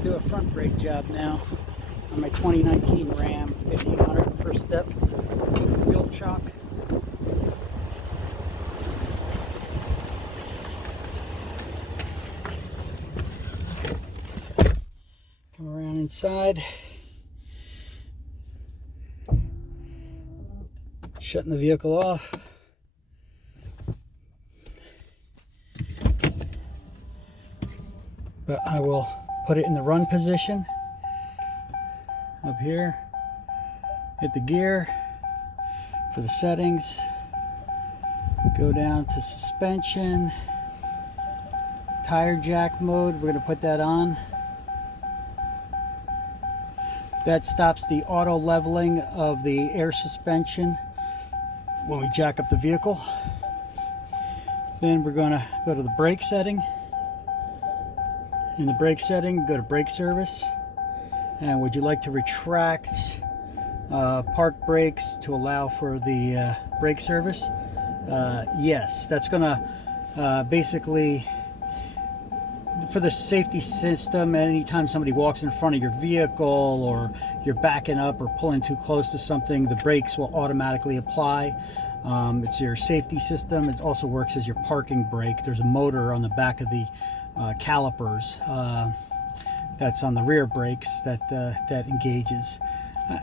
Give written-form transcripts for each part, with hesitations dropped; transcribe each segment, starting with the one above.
going to do a front brake job now on my 2019 Ram 1500 first step wheel chock. Come around inside, shutting the vehicle off. But I will put it in the run position up here, hit the gear for the settings, go down to suspension, tire jack mode, we're going to put that on. That stops the auto leveling of the air suspension when we jack up the vehicle. Then we're going to go to the brake setting. In the brake setting, go to brake service. And would you like to retract park brakes to allow for the brake service? Yes, that's going to basically, for the safety system, anytime somebody walks in front of your vehicle or you're backing up or pulling too close to something, the brakes will automatically apply. It's your safety system. It also works as your parking brake. There's a motor on the back of the calipers that's on the rear brakes that engages.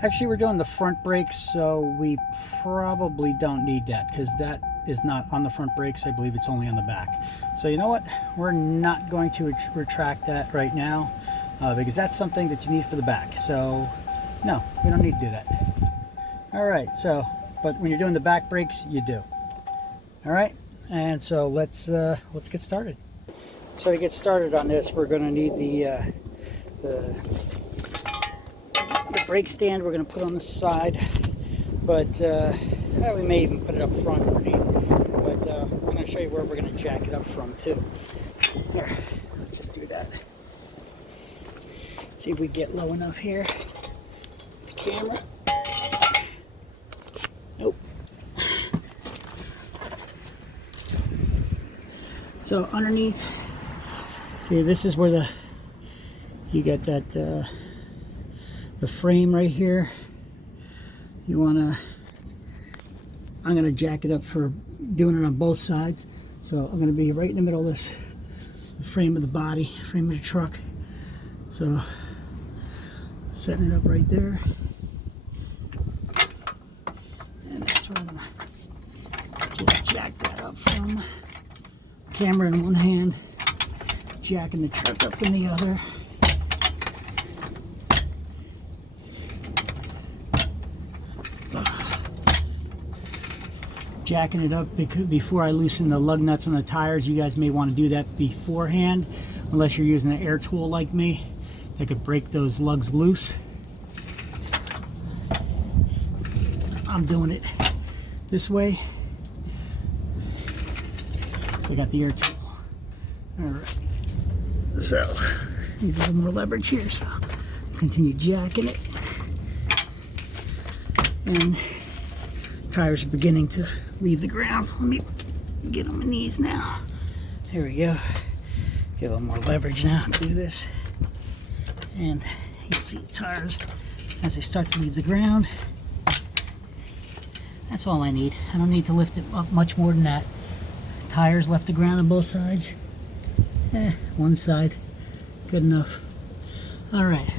Actually, we're doing the front brakes, so we probably don't need that because that is not on the front brakes. I believe it's only on the back. So you know what? We're not going to retract that right now because that's something that you need for the back. So no, we don't need to do that. All right. So, but when you're doing the back brakes, you do. All right. And so let's get started. So to get started on this, we're going to need the brake stand we're going to put on the side, but we may even put it up front underneath. But I'm going to show you where we're going to jack it up from too. Here, let's just do that. See if we get low enough here. The camera. Nope. So underneath. See, this is where you got that the frame right here. I'm gonna jack it up for doing it on both sides. So I'm gonna be right in the middle of this, the frame of the body, frame of the truck. So setting it up right there. And that's where I'm gonna just jack that up from. Camera in one hand, jacking the truck up in the other. Jacking it up before I loosen the lug nuts on the tires. You guys may want to do that beforehand, unless you're using an air tool like me that could break those lugs loose. I'm doing it this way. So I got the air tool. All right. So need a little more leverage here, so continue jacking it. And tires are beginning to leave the ground. Let me get on my knees now. There we go. Get a little more leverage now to do this. And you can see the tires as they start to leave the ground. That's all I need. I don't need to lift it up much more than that. Tires left the ground on both sides. One side, good enough. All right,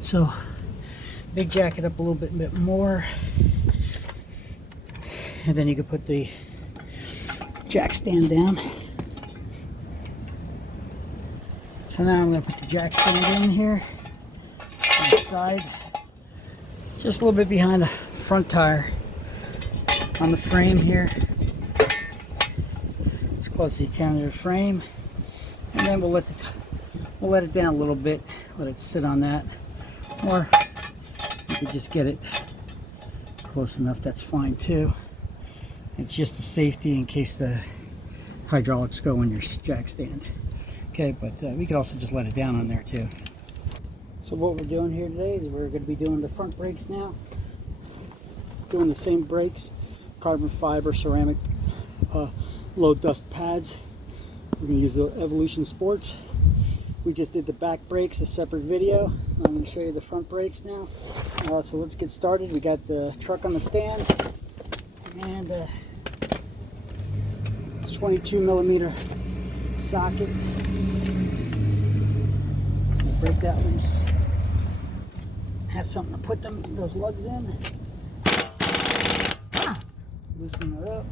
so big jack it up a little bit more, and then you can put the jack stand down. So now I'm going to put the jack stand in here on the side, just a little bit behind the front tire on the frame here. It's close to the counter of the frame. And then we'll let it down a little bit, let it sit on that, or you could just get it close enough. That's fine too. It's just a safety in case the hydraulics go in your jack stand. Okay, but we could also just let it down on there too. So what we're doing here today is we're going to be doing the front brakes now. Doing the same brakes, carbon fiber ceramic low dust pads. We're going to use the Evolution Sports. We just did the back brakes, a separate video. I'm going to show you the front brakes now. So let's get started. We got the truck on the stand and 22mm socket. We'll break that loose. Have something to put those lugs in. Loosen it up.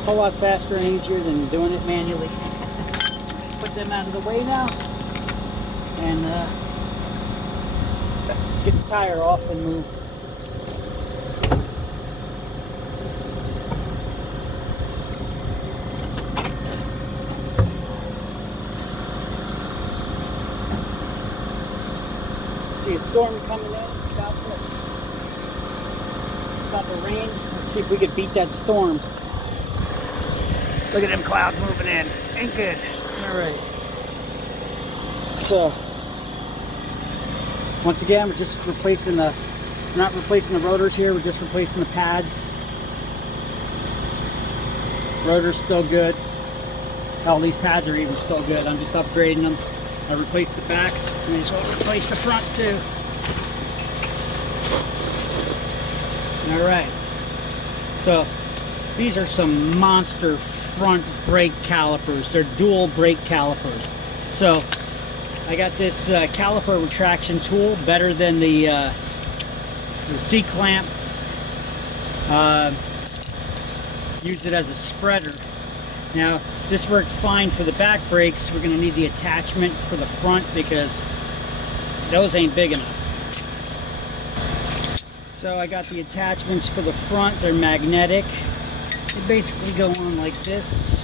A whole lot faster and easier than doing it manually. Put them out of the way now and get the tire off and move. See a storm coming in, about to rain. Let's see if we could beat that storm. Look at them clouds moving in. Ain't good. All right. So, once again, we're just replacing we're not replacing the rotors here, we're just replacing the pads. Rotor's still good. All these pads are even still good. I'm just upgrading them. I replaced the backs. May as well replace the front too. All right. So, these are some monster front brake calipers. They're dual brake calipers. So I got this caliper retraction tool, better than the C-clamp. Use it as a spreader. Now this worked fine for the back brakes. We're going to need the attachment for the front because those ain't big enough. So I got the attachments for the front. They're magnetic. They basically go on like this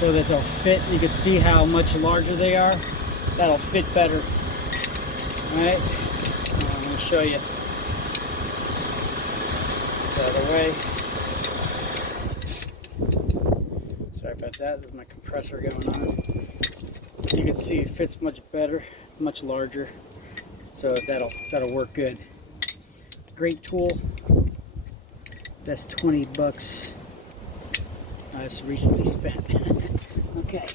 so that they'll fit. You can see how much larger they are. That'll fit better. Alright, I'm going to show you. It's out of the way. Sorry about that. There's my compressor going on. You can see it fits much better, much larger. So that'll work good. Great tool. That's 20 bucks. It's recently spent. Okay.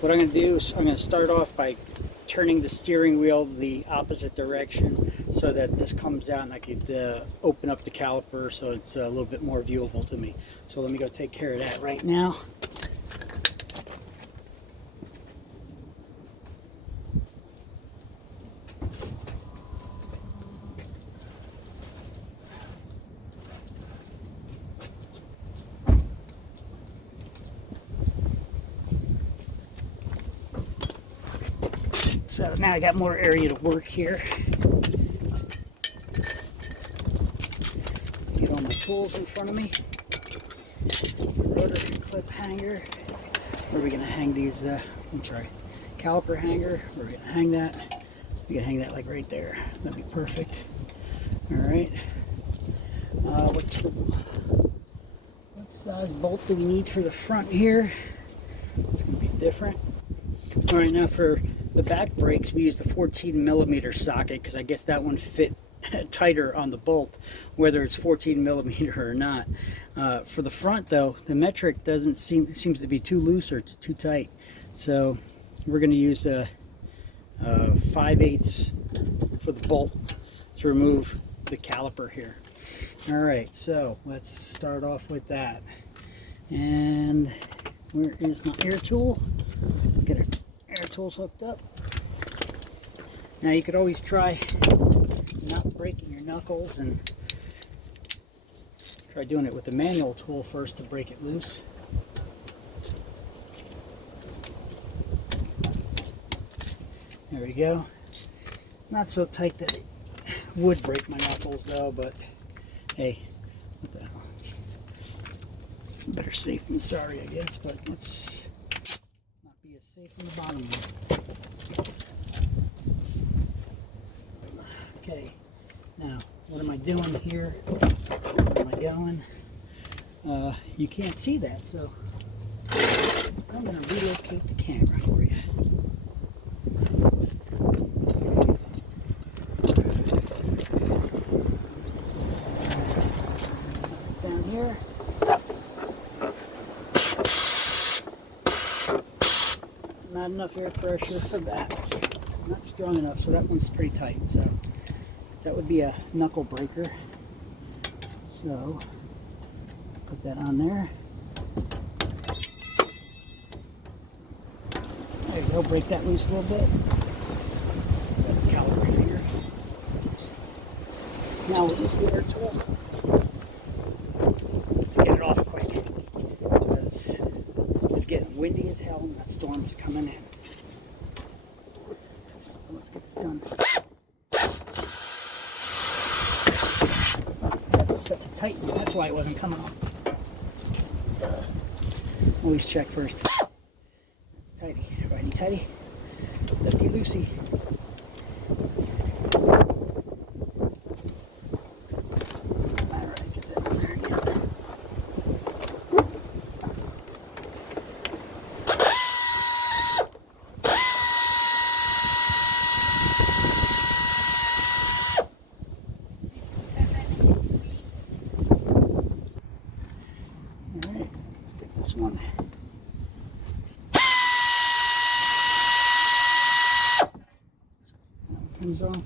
What I'm going to do is I'm going to start off by turning the steering wheel the opposite direction so that this comes out and I could open up the caliper so it's a little bit more viewable to me. So let me go take care of that right now. So now I got more area to work here. Get all my tools in front of me. Rotor clip hanger. Where are we going to hang these? Caliper hanger. We're going to hang that. We can hang that like right there. That'd be perfect. All right. What size bolt do we need for the front here? It's going to be different. All right, now for the back brakes, we used the 14mm socket because I guess that one fit tighter on the bolt, whether it's 14mm or not. For the front, though, the metric seems to be too loose or too tight. So we're going to use a 5/8 for the bolt to remove the caliper here. All right, so let's start off with that. And where is my air tool? Get our air tools hooked up. Now you could always try not breaking your knuckles and Try doing it with the manual tool first to break it loose. There we go. Not so tight that it would break my knuckles though, but hey, what the hell. Better safe than sorry, I guess, but let's not be as safe in the bottom one. Okay, now what am I doing here? Where am I going? You can't see that, so I'm going to relocate the camera for you. Down here. Not enough air pressure for that. Not strong enough, so that one's pretty tight. So that would be a knuckle breaker. So put that on there. There you go. Break that loose a little bit. That's the caliper here. Now we'll use the air tool to get it off quick, because it's getting windy as hell and that storm is coming in. Let's get this done. That was such a tight one. That's why it wasn't coming off. Always check first. That's tighty. Righty tighty. Lefty loosey. Alright, get that on there again. Alright, let's get this one. Comes off.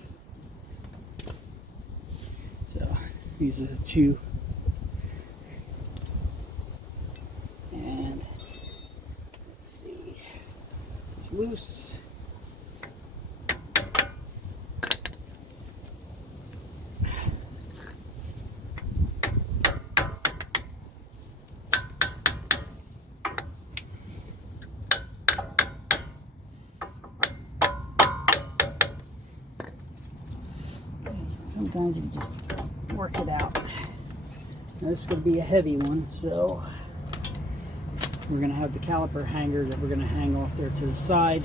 So these are the two, and let's see, it's loose. Sometimes you just work it out. Now this is going to be a heavy one, so we're going to have the caliper hanger that we're going to hang off there to the side.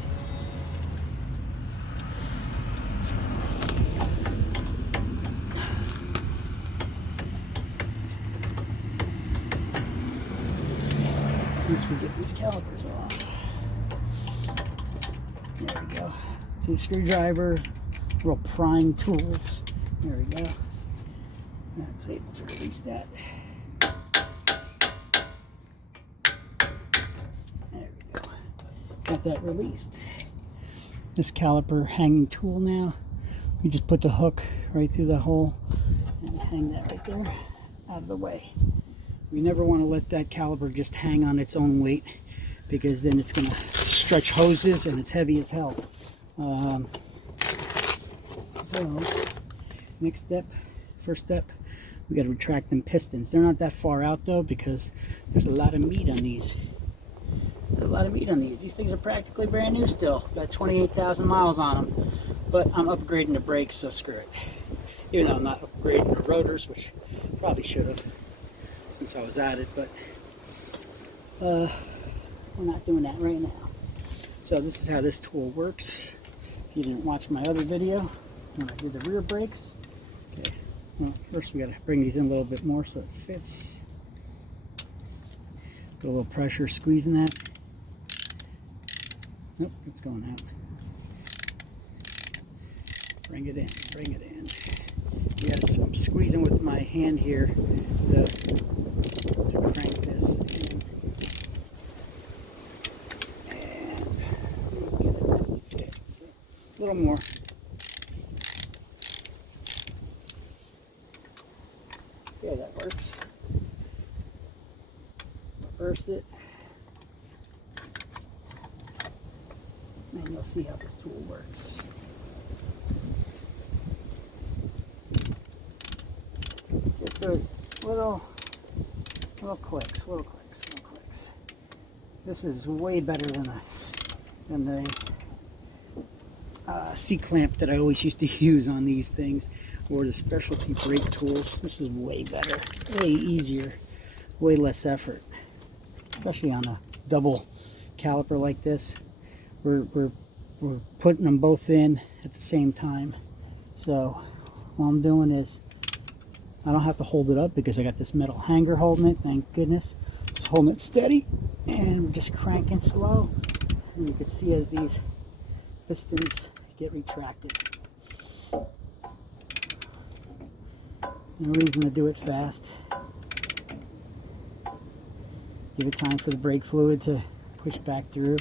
Once we get these calipers off. There we go. See, screwdriver, little prying tools. There we go. I was able to release that. There we go. Got that released. This caliper hanging tool now. We just put the hook right through the hole and hang that right there out of the way. We never want to let that caliper just hang on its own weight, because then it's going to stretch hoses and it's heavy as hell. So next step, first step, we got to retract them pistons. They're not that far out though, because there's a lot of meat on these. There's a lot of meat on these. These things are practically brand new still. Got 28,000 miles on them. But I'm upgrading the brakes, so screw it. Even though I'm not upgrading the rotors, which probably should have since I was at it, but we're not doing that right now. So this is how this tool works. If you didn't watch my other video when I did the rear brakes. Okay, well, first we got to bring these in a little bit more so it fits. Put a little pressure squeezing that. Nope, it's going out. Bring it in, bring it in. Yes, I'm squeezing with my hand here to crank this in. And get it. Okay, so a little more. Okay, that works. Reverse it. And you'll see how this tool works. Just a little Little clicks, little clicks, little clicks. This is way better than the C-clamp that I always used to use on these things, or the specialty brake tools. This is way better, way easier, way less effort, especially on a double caliper like this. We're putting them both in at the same time. So what I'm doing is I don't have to hold it up because I got this metal hanger holding it, thank goodness. Just holding it steady, and we're just cranking slow. And you can see as these pistons get retracted. No reason to do it fast. Give it time for the brake fluid to push back through.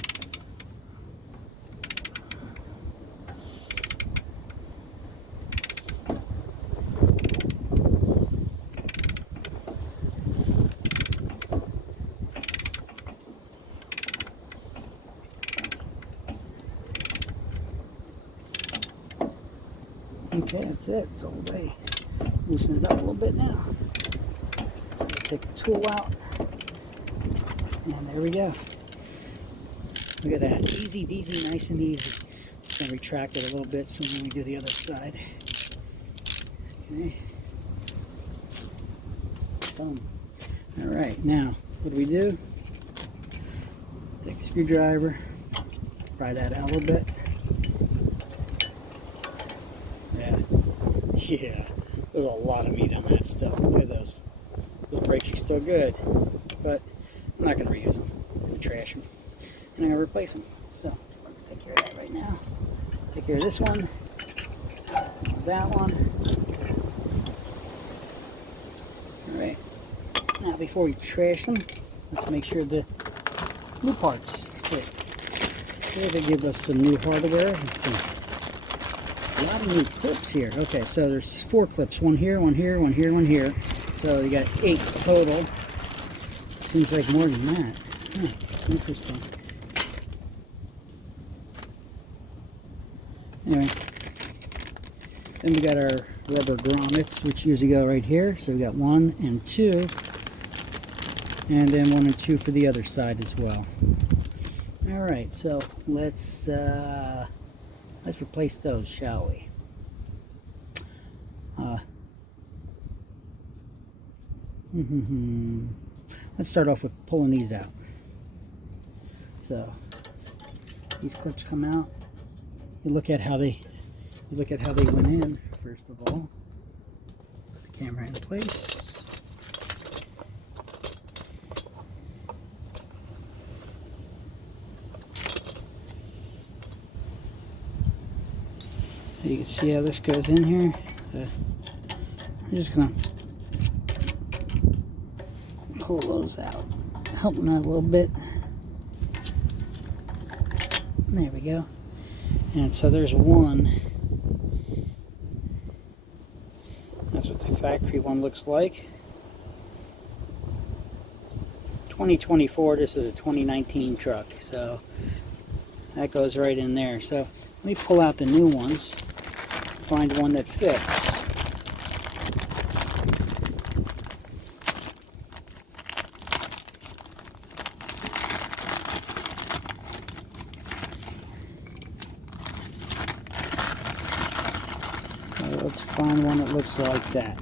Okay, that's it. It's all day. Loosen it up a little bit now. So take the tool out. And there we go. Look at that. Easy, easy, nice and easy. Just going to retract it a little bit so when we do the other side. Okay. Boom. Alright, now what do? Take a screwdriver. Pry that out a little bit. Yeah, there's a lot of meat on that stuff. Look at those. Those brakes are still good, but I'm not going to reuse them. I'm going to trash them, and I'm going to replace them. So let's take care of that right now. Take care of this one, that one. All right. Now before we trash them, let's make sure the new parts fit. Okay, they give us some new hardware. A lot of new clips here. Okay, so there's 4 clips. One here, one here, one here, one here. So you got 8 total. Seems like more than that. Huh, interesting. Anyway, then we got our rubber grommets, which usually go right here. So we got 1 and 2, and then 1 and 2 for the other side as well. All right, so let's replace those, shall we? Let's start off with pulling these out. So these clips come out. You look at how they went in first of all. Put the camera in place. You can see how this goes in here. I'm just gonna pull those out, help them out a little bit. There we go. And so there's one. That's what the factory one looks like. 2024. This is a 2019 truck, so that goes right in there. So let me pull out the new ones. Find one that fits. So let's find one that looks like that.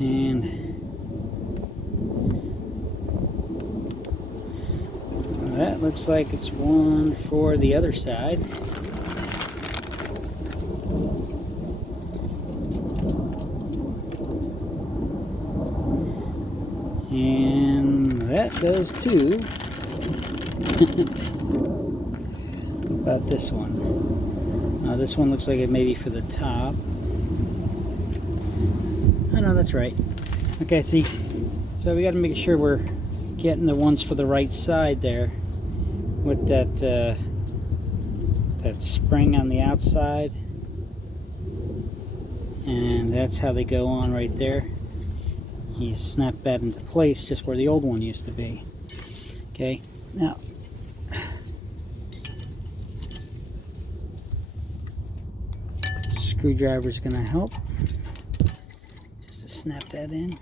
And that looks like it's one for the other side. And that goes to about this one. This one looks like it may be for the top. Oh no, that's right. Okay, see, so we got to make sure we're getting the ones for the right side there with that that spring on the outside, and that's how they go on right there. You snap that into place just where the old one used to be. Okay, now screwdriver is going to help. Just a snap that in.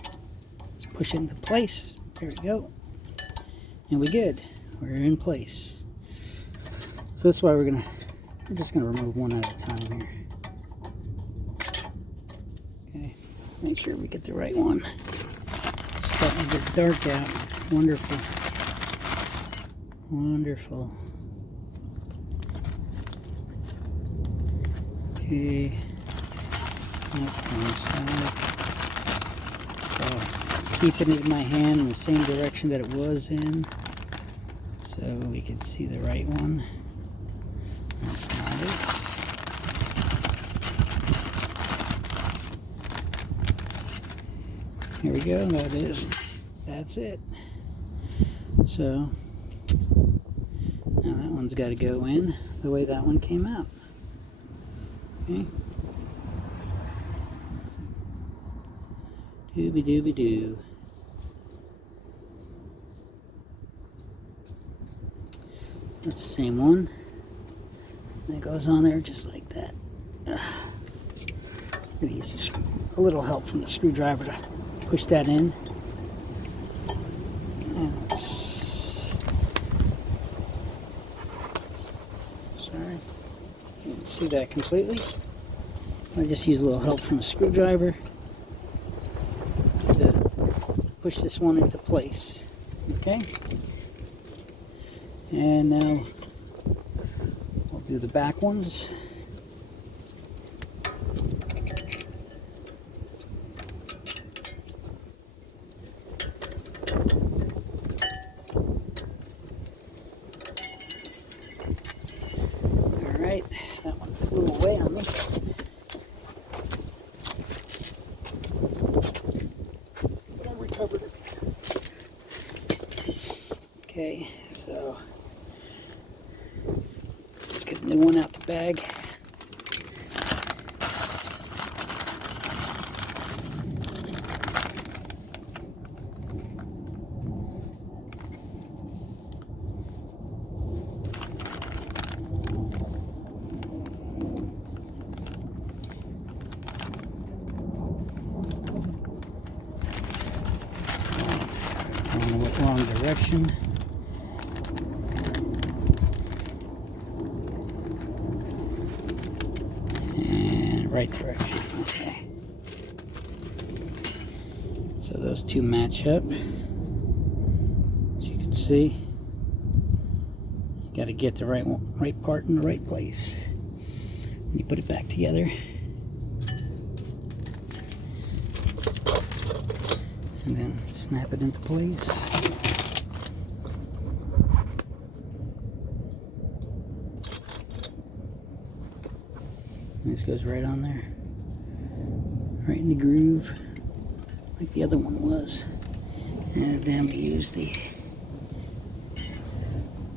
Push it into place. There we go. And we're good. We're in place. So that's why we're just gonna remove one at a time here. Okay, make sure we get the right one. It's starting to get dark out. Wonderful. Wonderful. Okay. That's one side. So keeping it in my hand in the same direction that it was in, so we can see the right one. That's nice. Here we go. That's it. So now that one's got to go in the way that one came out. Okay. Dooby dooby doo. That's the same one. That goes on there just like that. I'm going to use a little help from the screwdriver to push that in. And sorry, you can see that completely. I just use a little help from the screwdriver to push this one into place. Okay, and now we'll do the back ones. Alright, that one flew away on me. But I recovered it. Okay, so let's get a new one out the bag. Wrong direction. And right direction. Okay. So those two match up. As you can see, you got to get the right part in the right place. You put it back together. And then snap it into place. And this goes right on there. Right in the groove, like the other one was. And then we use the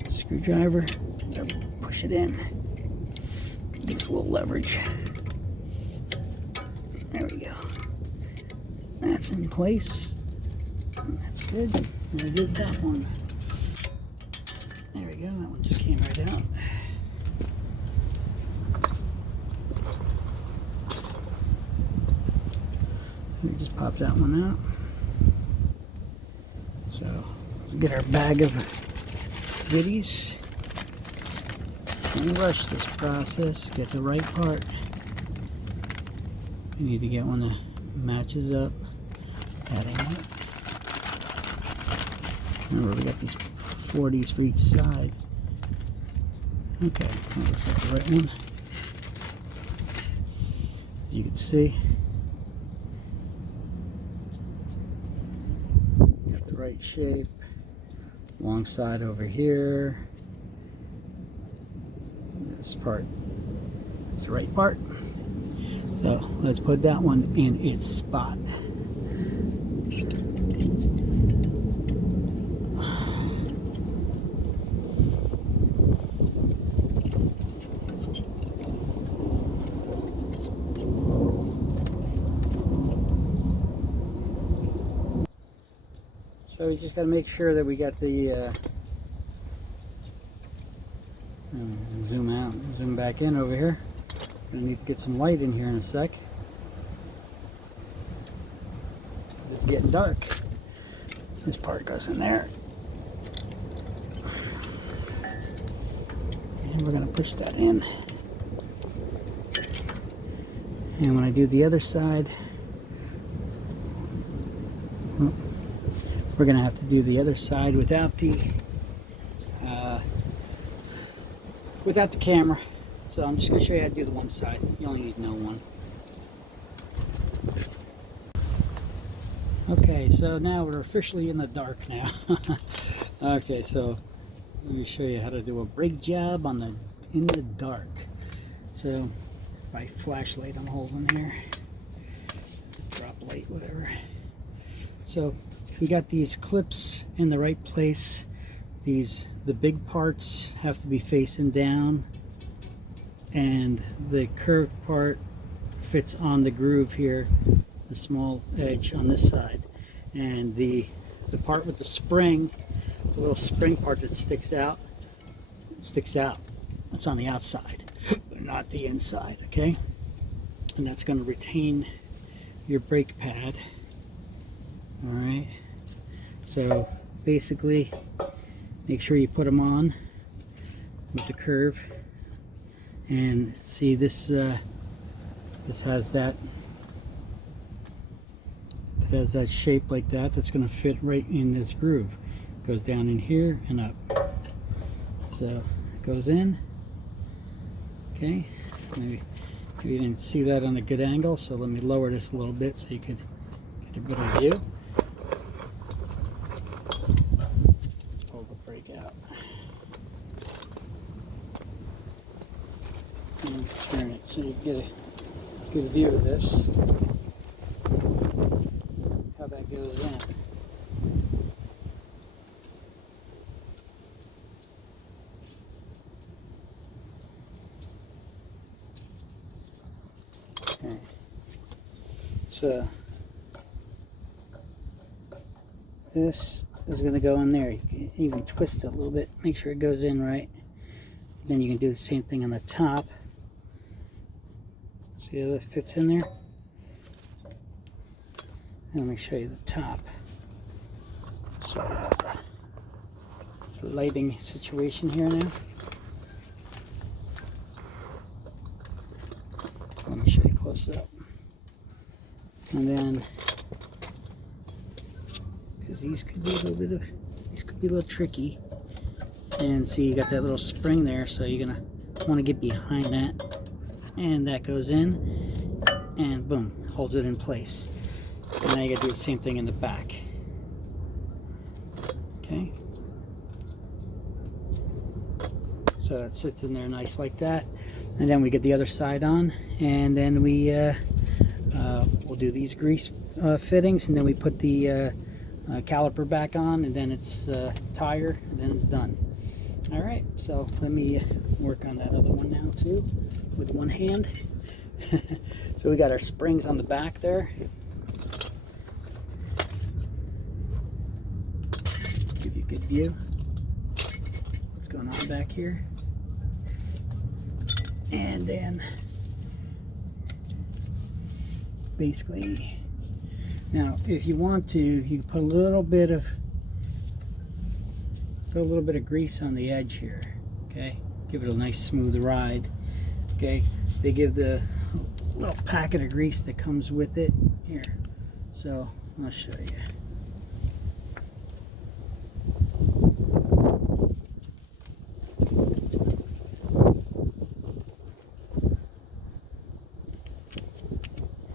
screwdriver to push it in. Gives a little leverage. There we go. That's in place. That's good. And I did that one. There we go. That one just came right out. We just pop that one out. So let's get our bag of goodies and rush this process. Get the right part. We need to get one that matches up. That ain't it. Remember, we got these 40s for each side. Okay, that looks like the right one. As you can see, got the right shape. Long side over here. This part, that's the right part. So let's put that one in its spot. So we just got to make sure that we got the zoom out, zoom back in over here. Gonna need to get some light in here in a sec. getting dark. This part goes in there. And we're going to push that in. And when I do the other side, we're going to have to do the other side without the camera. So I'm just going to show you how to do the one side. You only need to know one. Okay, so now we're officially in the dark now. Okay, so let me show you how to do a brake job in the dark. So my flashlight I'm holding here, drop light, whatever. So we got these clips in the right place. The big parts have to be facing down, and the curved part fits on the groove here, the small edge on this side, and the part with the spring, the little spring part that sticks out, it's on the outside, but not the inside. Okay, and that's going to retain your brake pad. All right, so basically make sure you put them on with the curve, and see this has that shape like that. That's going to fit right in this groove. It goes down in here and up. So it goes in. Okay, maybe you didn't see that on a good angle, so let me lower this a little bit so you could get a better view. Pull the brake out and turn it so you get a good view of this, how that goes in. Okay. So this is going to go in there. You can even twist it a little bit, make sure it goes in right. Then you can do the same thing on the top. See how that fits in there? Let me show you the top. Sorry about the lighting situation here now. Let me show you close up. And then, because these could be a little tricky. And see, you got that little spring there, so you're gonna want to get behind that, and that goes in, and boom, holds it in place. And now you gotta do the same thing in the back. Okay. So it sits in there nice like that, and then we get the other side on, and then we'll do these grease fittings, and then we put the caliper back on, and then it's tire, and then it's done. All right, so let me work on that other one now too with one hand. So we got our springs on the back there. Give you a good view what's going on back here. And then basically, now if you want to, you can put a little bit of grease on the edge here. Okay, give it a nice smooth ride. Okay, they give the little packet of grease that comes with it here, so I'll show you.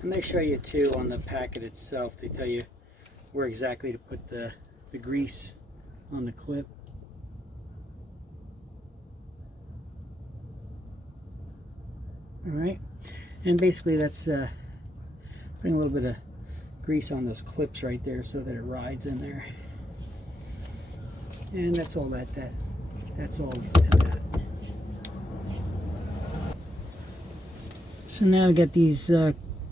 And they show you too on the packet itself. They tell you where exactly to put the grease on the clip. Alright, and basically that's putting a little bit of grease on those clips right there so that it rides in there. And that's all that's all we said that. So now we got these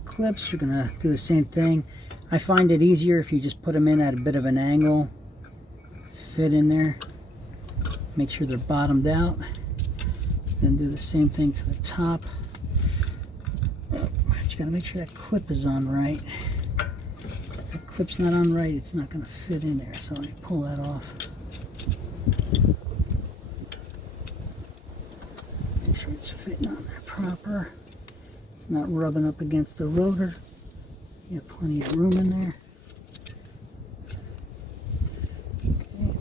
clips. We're gonna do the same thing. I find it easier if you just put them in at a bit of an angle, fit in there, make sure they're bottomed out, then do the same thing for the top. But you gotta make sure that clip is on right. That clip's not on right, it's not going to fit in there, so let me pull that off. Make sure it's fitting on there proper. It's not rubbing up against the rotor. You have plenty of room in there. Okay.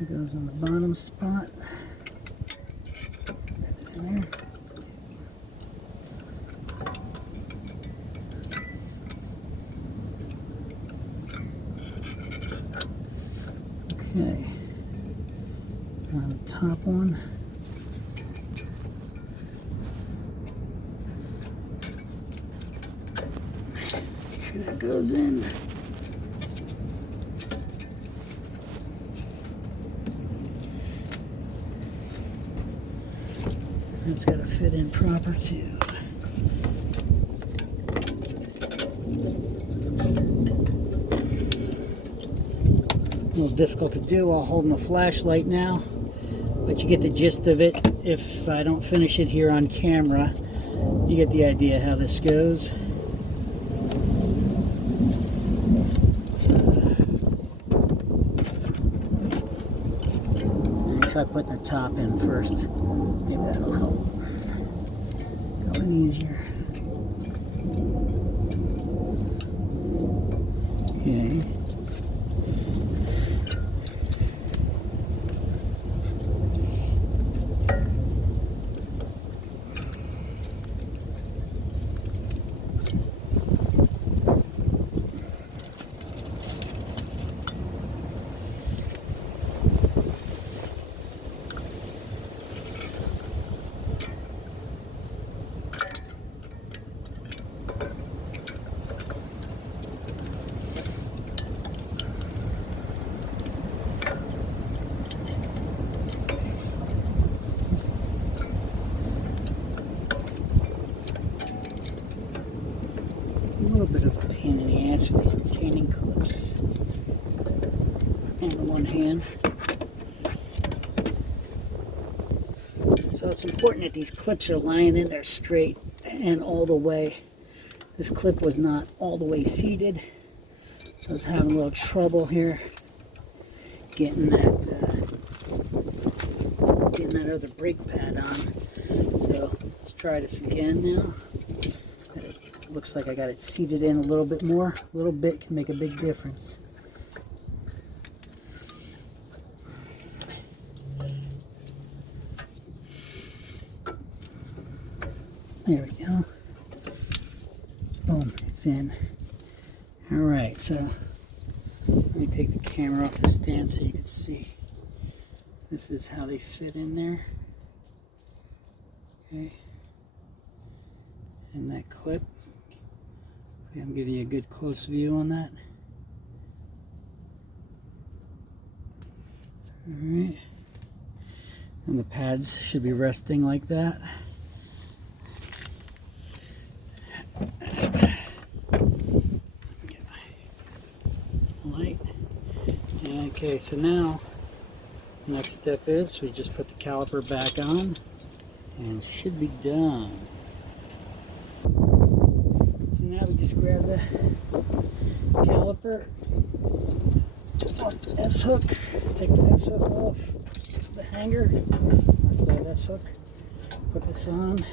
It goes on the bottom spot. Put it in there. Okay, on the top one. Make sure that goes in. It's got to fit in proper too. A little difficult to do while holding the flashlight now, but you get the gist of it. If I don't finish it here on camera, you get the idea how this goes. Try putting the top in first. Maybe that'll help. Going easier. Okay. A little bit of a pain in the ass with the retaining clips on the one hand. So it's important that these clips are lying in there straight and all the way. This clip was not all the way seated, so I was having a little trouble here getting that other brake pad on. So let's try this again now. Looks like I got it seated in a little bit more. A little bit can make a big difference. There we go. Boom, it's in. Alright, so let me take the camera off the stand so you can see. This is how they fit in there. Okay. And that clip. I'm giving you a good close view on that. Alright. And the pads should be resting like that. Get my light. Okay, so now next step is we just put the caliper back on and it should be done. Now we just grab the caliper off the S-hook, take the S-hook off the hanger, that's that S-hook, put this on,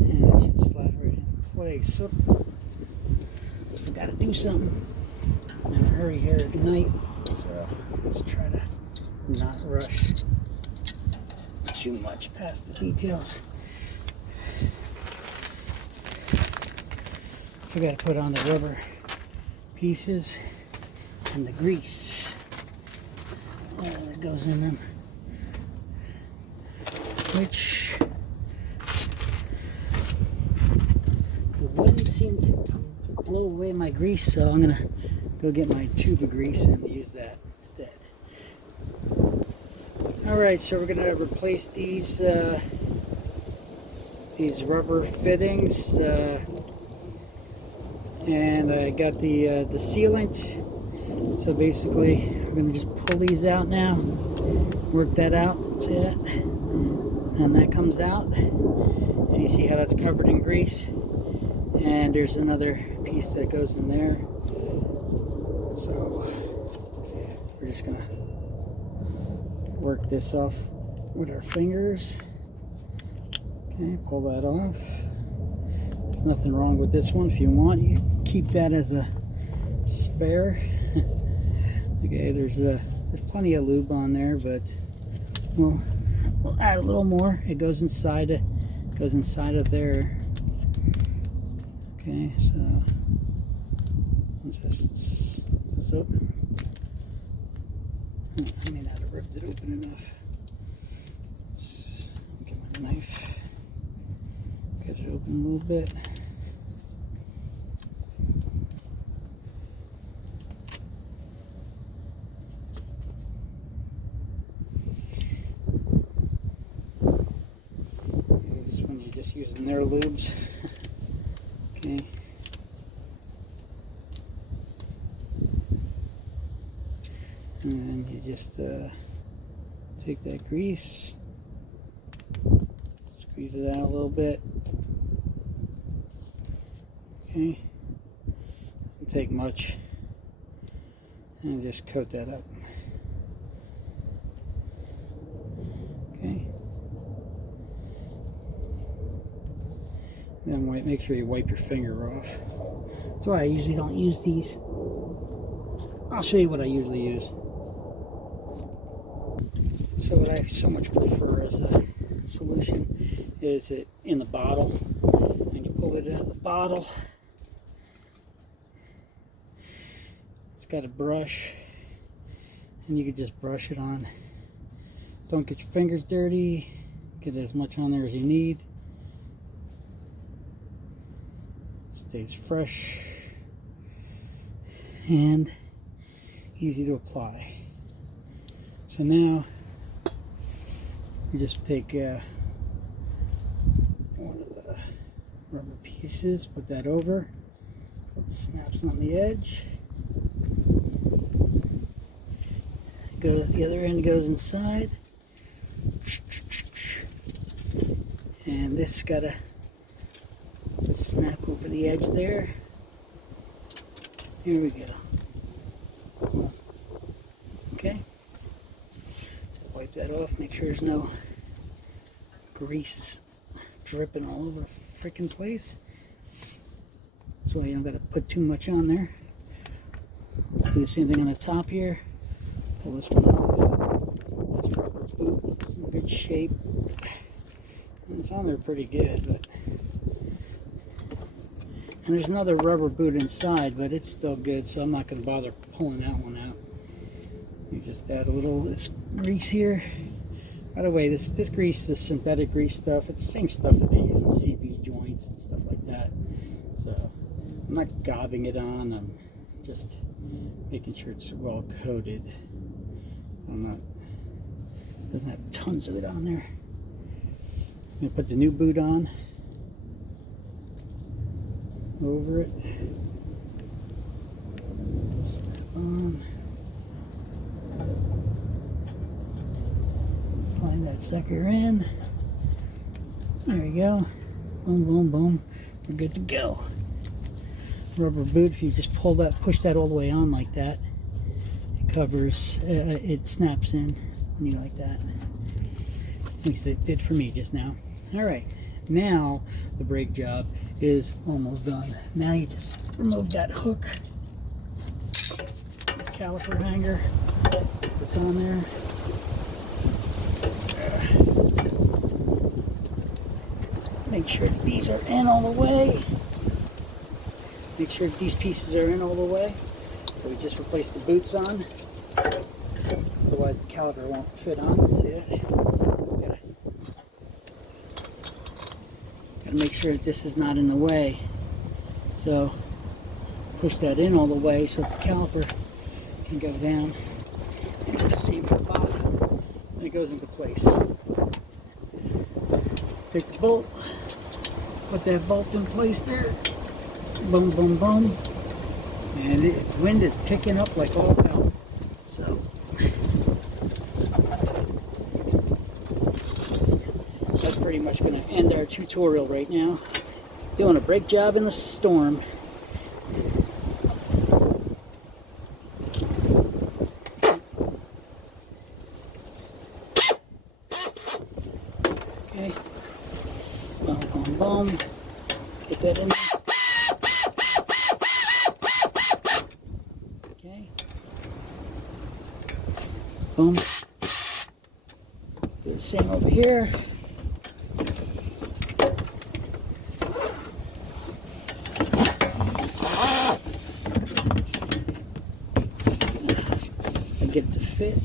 and it should slide right into place. So, I gotta do something. I'm in a hurry here at night, so let's try to not rush too much past the details. Forgot to put on the rubber pieces and the grease that goes in them, which the wind seemed to blow away my grease, so I'm gonna go get my tube of grease and use that instead. Alright, so we're gonna replace these rubber fittings. And I got the sealant, so basically we're going to just pull these out now, work that out, see that? and that comes out, and you see how that's covered in grease, and there's another piece that goes in there. So we're just gonna work this off with our fingers. Okay, pull that off. There's nothing wrong with this one. If you want, you can keep that as a spare. Okay, there's plenty of lube on there, but we'll add a little more. It goes inside of there. Okay, so just this open. I may not have ripped it open enough. Let's get my knife. Get it open a little bit. This is when you're just using their lubes. Okay. And then you just take that grease, squeeze it out a little bit. Okay, doesn't take much, and just coat that up. Okay, then make sure you wipe your finger off. That's why I usually don't use these. I'll show you what I usually use. So what I so much prefer as a solution is it in the bottle, and you pull it out of the bottle. It's got a brush, and you can just brush it on. Don't get your fingers dirty. Get as much on there as you need. Stays fresh and easy to apply. So now you just take one of the rubber pieces, put that over, it snaps on the edge, the other end goes inside, and this gotta snap over the edge there. Here we go. Okay, wipe that off, make sure there's no grease dripping all over the freaking place. That's why you don't got to put too much on there. Let's do the same thing on the top here. Pull this one off. That's rubber boot, in good shape. And it's on there pretty good, but and there's another rubber boot inside, but it's still good, so I'm not going to bother pulling that one out. You just add a little of this grease here. By the way, this grease, this synthetic grease stuff, it's the same stuff that they use in CV joints and stuff like that. So I'm not gobbing it on. I'm just making sure it's well coated. Doesn't have tons of it on there. I'm gonna put the new boot on over it. Snap on. Slide that sucker in. There we go. Boom, boom, boom. We're good to go. Rubber boot, if you just push that all the way on like that, it covers, it snaps in when you like that. At least it did for me just now. Alright, now the brake job is almost done. Now you just remove that hook, caliper hanger, put this on there. Make sure that these are in all the way. Make sure that these pieces are in all the way. So we just replace the boots on. Otherwise the caliper won't fit on. See that? Gotta make sure that this is not in the way. So push that in all the way so the caliper can go down. And do the same for the bottom. And it goes into place. Take the bolt, put that bolt in place there. Boom, boom, boom. And the wind is picking up like all hell. So pretty much going to end our tutorial right now. Doing a brake job in the storm. Okay. Boom, boom, boom. Get that in there. Okay. Boom. Do the same over here. And get it to fit.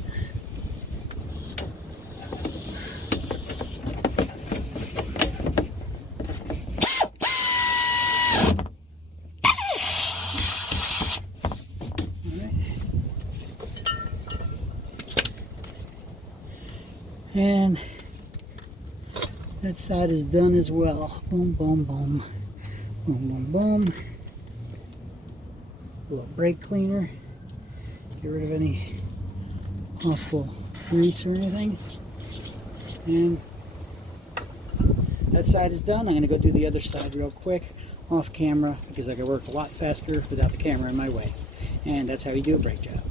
And that side is done as well. Boom, boom, boom. Boom, boom, boom. A little brake cleaner. Get rid of any possible grease or anything. And that side is done. I'm going to go do the other side real quick off camera because I can work a lot faster without the camera in my way. And that's how you do a brake job.